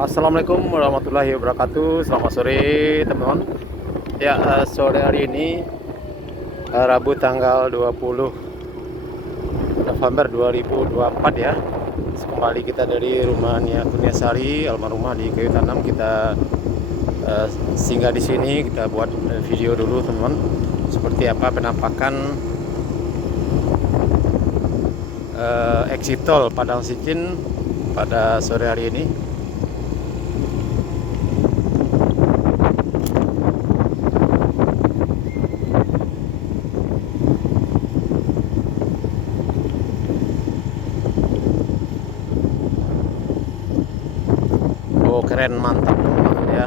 Assalamualaikum warahmatullahi wabarakatuh. Selamat sore teman-teman. Ya, sore hari ini Rabu tanggal 20 November 2024 ya. Kembali kita dari rumah Nia Kurniasari, almarhumah di Kayu Tanam. Kita singgah di sini, kita buat video dulu teman-teman. Seperti apa penampakan exit tol Padang Sicin pada sore hari ini. Oh, keren, mantap teman-teman ya.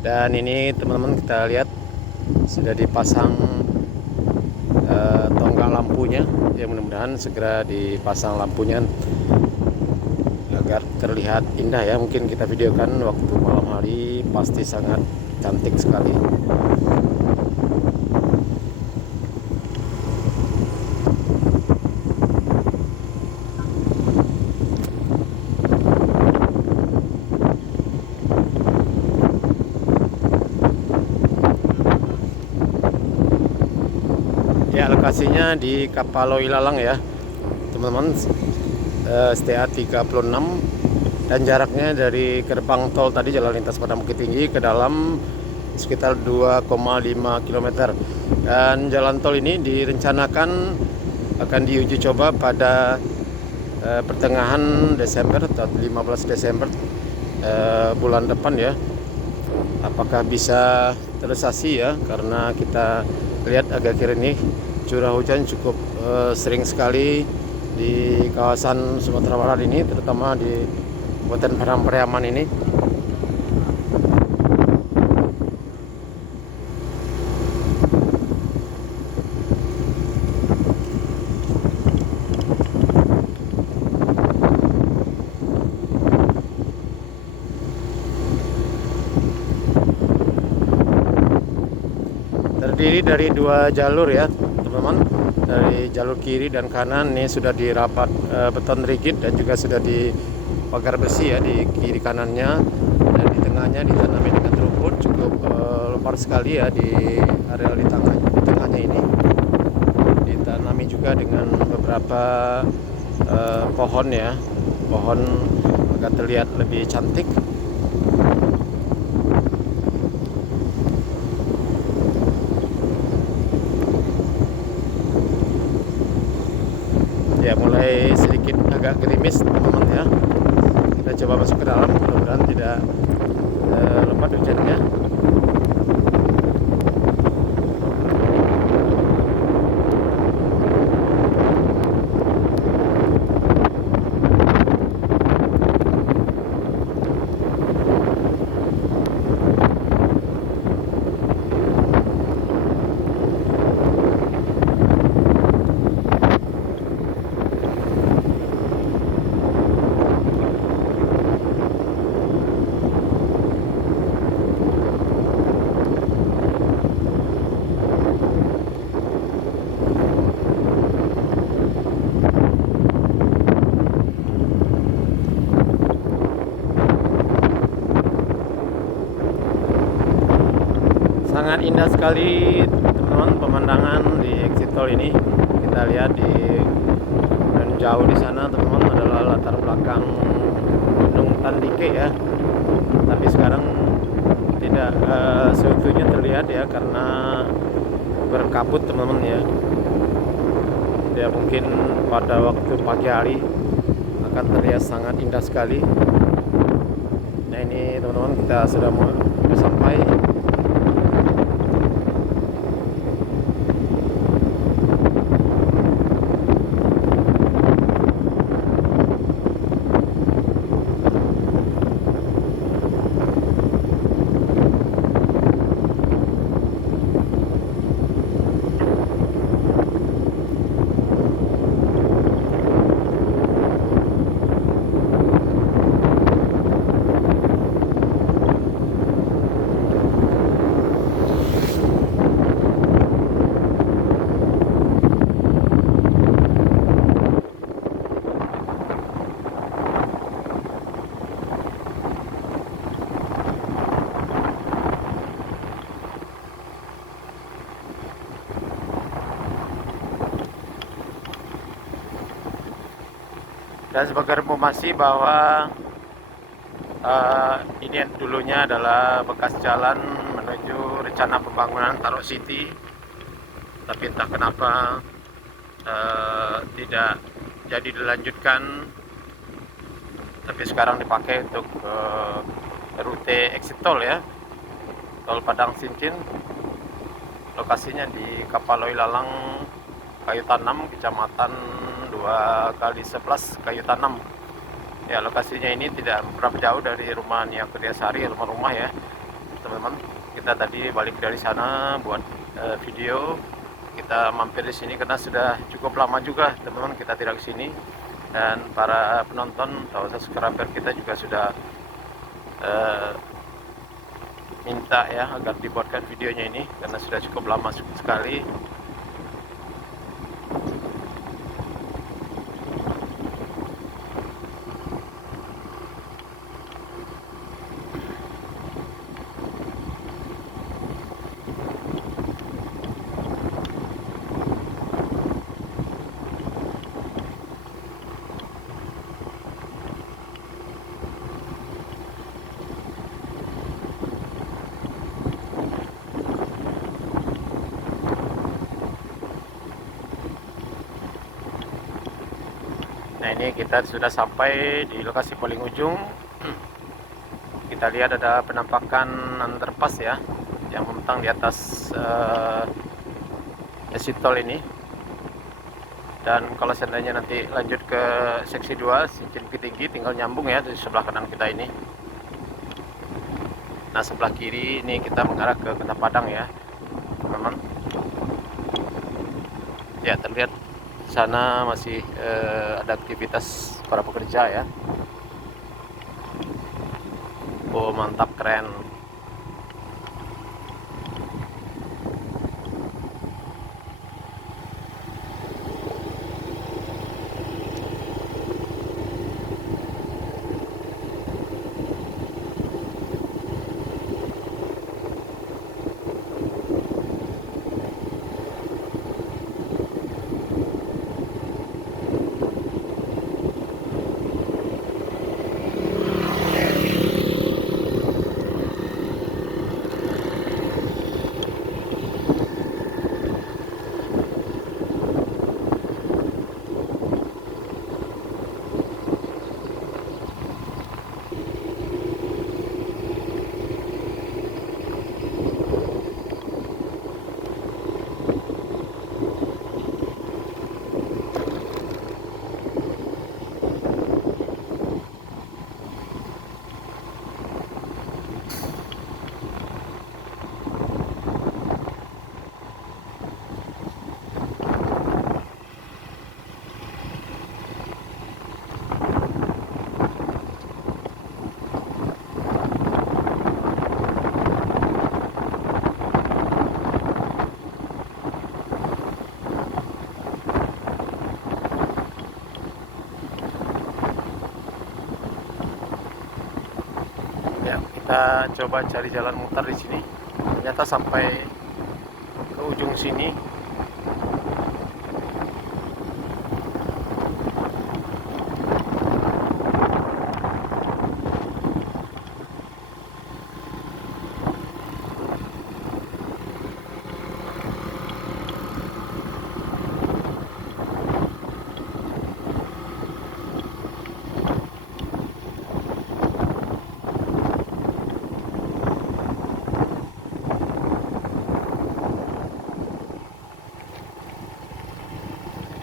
Dan ini teman-teman kita lihat sudah dipasang tonggak lampunya. Ya, mudah-mudahan segera dipasang lampunya agar terlihat indah ya. Mungkin kita videokan waktu malam hari, pasti sangat cantik sekali. Ya, lokasinya di Kapalo Ilalang ya teman-teman, STA 36, dan jaraknya dari gerbang tol tadi jalan lintas Padang Bukit Tinggi ke dalam sekitar 2,5 km. Dan jalan tol ini direncanakan akan diuji coba pada pertengahan Desember atau 15 Desember bulan depan ya. Apakah bisa terrealisasi ya, karena kita lihat akhir-akhir ini curah hujan cukup sering sekali di kawasan Sumatera Barat ini, terutama di Kabupaten Padang Pariaman ini. Terdiri dari dua jalur ya teman-teman, dari jalur kiri dan kanan. Ini sudah dirapat beton rigid dan juga sudah dipagar besi ya di kiri kanannya, dan di tengahnya ditanami dengan rumput cukup lebar sekali ya. Di area di tengahnya ini ditanami juga dengan beberapa pohon ya, pohon agar terlihat lebih cantik. Ya, mulai sedikit agak gerimis teman-teman ya. Kita coba masuk ke dalam, mudah-mudahan tidak lebat hujannya. Sangat indah sekali teman-teman pemandangan di exit tol ini. Kita lihat dan jauh di sana teman-teman adalah latar belakang Gunung Tandike ya. Tapi sekarang tidak seutuhnya terlihat ya, karena berkabut teman-teman ya. Ya, mungkin pada waktu pagi hari akan terlihat sangat indah sekali. Nah, ini teman-teman kita sudah mau sampai. Dan sebagai informasi bahwa ini dulunya adalah bekas jalan menuju rencana pembangunan Taro City, tapi entah kenapa tidak jadi dilanjutkan, tapi sekarang dipakai untuk rute exit tol ya, tol Padang Sincin. Lokasinya di Kapalo Ilalang, Kayu Tanam, kecamatan 2x11 Kayu Tanam. Ya, lokasinya ini tidak berapa jauh dari rumah Nia Kuryasari, rumah-rumah ya teman-teman. Kita tadi balik dari sana buat video. Kita mampir di sini karena sudah cukup lama juga teman-teman kita tidak ke sini, dan para penonton atau subscriber kita juga sudah minta ya agar dibuatkan videonya ini karena sudah cukup lama sekali. Nah, ini kita sudah sampai di lokasi paling ujung. Kita lihat ada penampakan underpass ya yang membentang di atas exit tol ini. Dan kalau seandainya nanti lanjut ke seksi 2 Sincin Bukit Tinggi, tinggal nyambung ya di sebelah kanan kita ini. Nah, sebelah kiri ini kita mengarah ke Kota Padang ya teman-teman. Ya, terlihat sana masih ada aktivitas para pekerja ya. Oh, mantap, keren. Ya, kita coba cari jalan mutar di sini. Ternyata sampai ke ujung sini.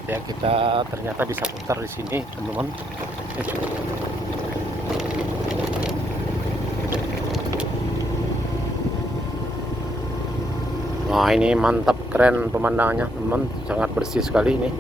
Ya, kita ternyata bisa putar di sini teman-teman. Nah, ini mantap, keren pemandangannya teman-teman, sangat bersih sekali ini.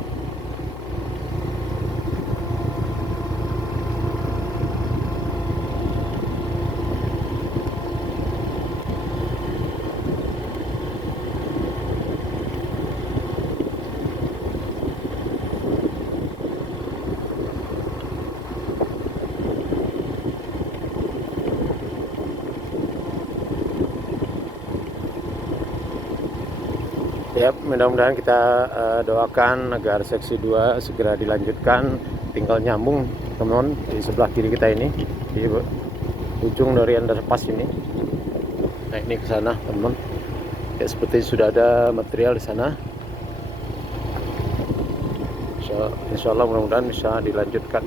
Ya, mudah-mudahan kita doakan agar seksi 2 segera dilanjutkan tinggal nyambung teman-teman di sebelah kiri kita ini, di ujung dari underpass ini. Nah ini ke sana teman-teman. Ya seperti sudah ada material di sana. Insya Allah mudah-mudahan bisa dilanjutkan.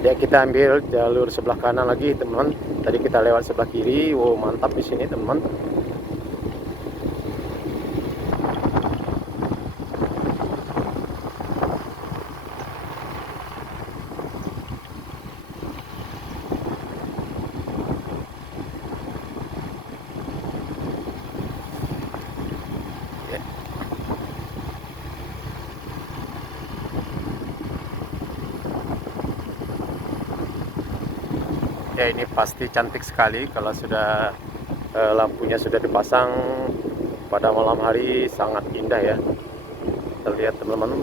Ya kita ambil jalur sebelah kanan lagi teman-teman. Tadi kita lewat sebelah kiri. Wow mantap di sini teman-teman. Ya ini pasti cantik sekali kalau sudah lampunya sudah dipasang pada malam hari, sangat indah ya terlihat teman-teman.